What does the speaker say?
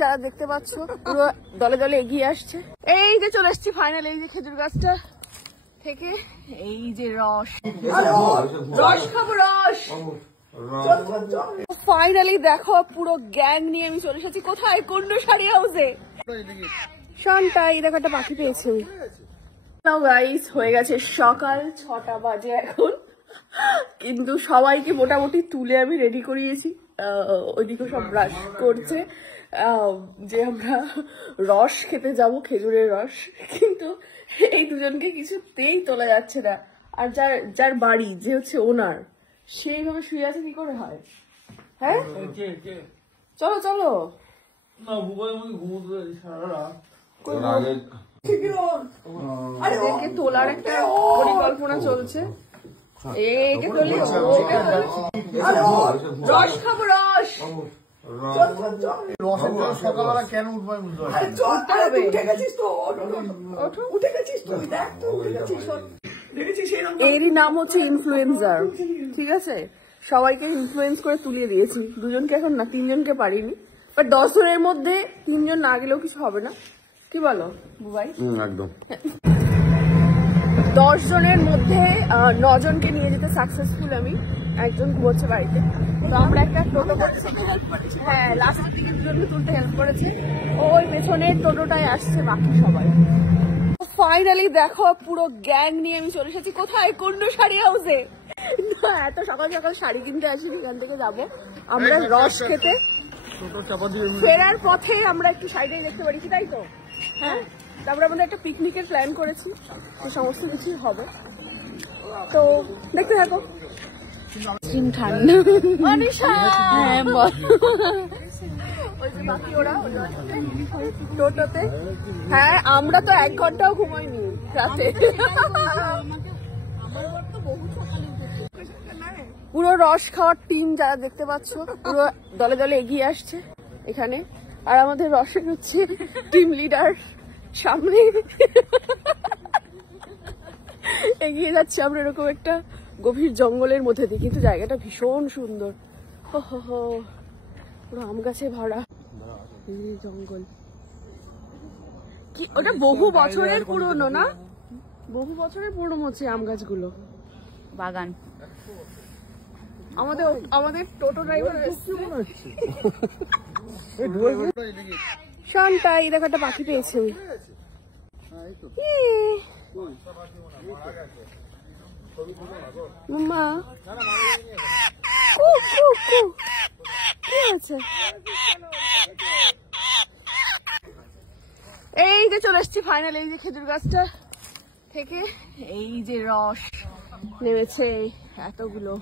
যারা দেখতে পাচ্ছ পুরো দলে দলে এগিয়ে আসছে। এই যে চলে এসছি ফাইনাল, এই যে খেজুর গাছটা থেকে এই যে রস খাবো, রস ফাইনালি দেখো পুরো গ্যাং নিয়ে আমি চলে এসেছি। কোথায়? কন্যশাড়ি হাউসে। শান্তা, এই দেখো একটা পাখি পেয়েছি। গাইস, হয়ে গেছে সকাল 6টা বাজে এখন, কিন্তু সবাইকে মোটামুটি তুলে আমি রেডি করিয়েছি। ওইদিকে সব ব্রাশ করছে যে আমরা রস খেতে যাব, খেজুরের রস, কিন্তু এই দুজনকে কিছুতেই তোলা যাচ্ছে না। আর যার বাড়ি, যে হচ্ছে ওনার, সেইভাবে শুয়ে আছে, কি করে হয়? হ্যাঁ চলো চলো, এদেরকে তোলার একটা পরিকল্পনা চলছে। একে তোলে, রস খাবো, রস সকালবেলা কেন উঠবো? এরই নাম হচ্ছে ইনফ্লুয়েন্সার, ঠিক আছে? সবাইকে ইনফ্লুয়েন্স করে তুলিয়ে দিয়েছি। দুজনকে এখন না, 3জনকে পারিনি, বাট 10 জনের মধ্যে 3জন না গেলেও কিছু হবে না। কি বলো বুবাই? একদম 10 জনের মধ্যে 9 জনকে নিয়ে যেতে সাকসেসফুল আমি। একজন ঘুমোচ্ছে বাড়িতে, তো আমরা একটা টোটো করছি। হ্যাঁ, লাস্টের দিকে 2জনকে তুলতে হেল্প করেছে। ওই পেছনের টোটোটায় আসছে বাকি সবাই। ফাইনালি দেখো পুরো গ্যাং নিয়ে আমি চলে এসেছি। কোথায়? কন্যশাড়ি হাউসে। এত সকাল সকাল শাড়ি কিনতে আসিনি, এখান থেকে যাবো আমরা রস খেতে। ফেরার পথে আমরা একটু সাইডে দেখতে পারি, কি তাই তো? হ্যাঁ, তারপরে আমাদের একটা পিকনিকের প্ল্যান করেছি, তো সমস্ত কিছুই হবে, তো দেখতে থাকো। টোটোতে, হ্যাঁ, আমরা তো 1 ঘন্টাও ঘুমাইনি রাতে। পুরো রস খাওয়ার টিম যারা দেখতে পাচ্ছ পুরো দলে দলে এগিয়ে আসছে এখানে। আর আমাদের রসের হচ্ছে টিম লিডার সামনে এগিয়ে যাচ্ছে। আমরা এরকম একটা গভীর জঙ্গলের মধ্যে দিয়ে, কিন্তু জায়গাটা ভীষণ সুন্দর। পুরো আম গাছে ভরা জঙ্গল। কি ওটা বহু বছরের পুরনো না? বহু বছরের পুরনো হচ্ছে আম গাছগুলো, বাগান। আমাদের টোটো ড্রাইভার শান্তা, এই দেখো একটা পাখি পেয়েছি। মাম্মা কি আছে? এই যে চলে এসছি ফাইনাল, এই যে খেজুর গাছটা থেকে এই যে রস নেমেছে এতগুলো।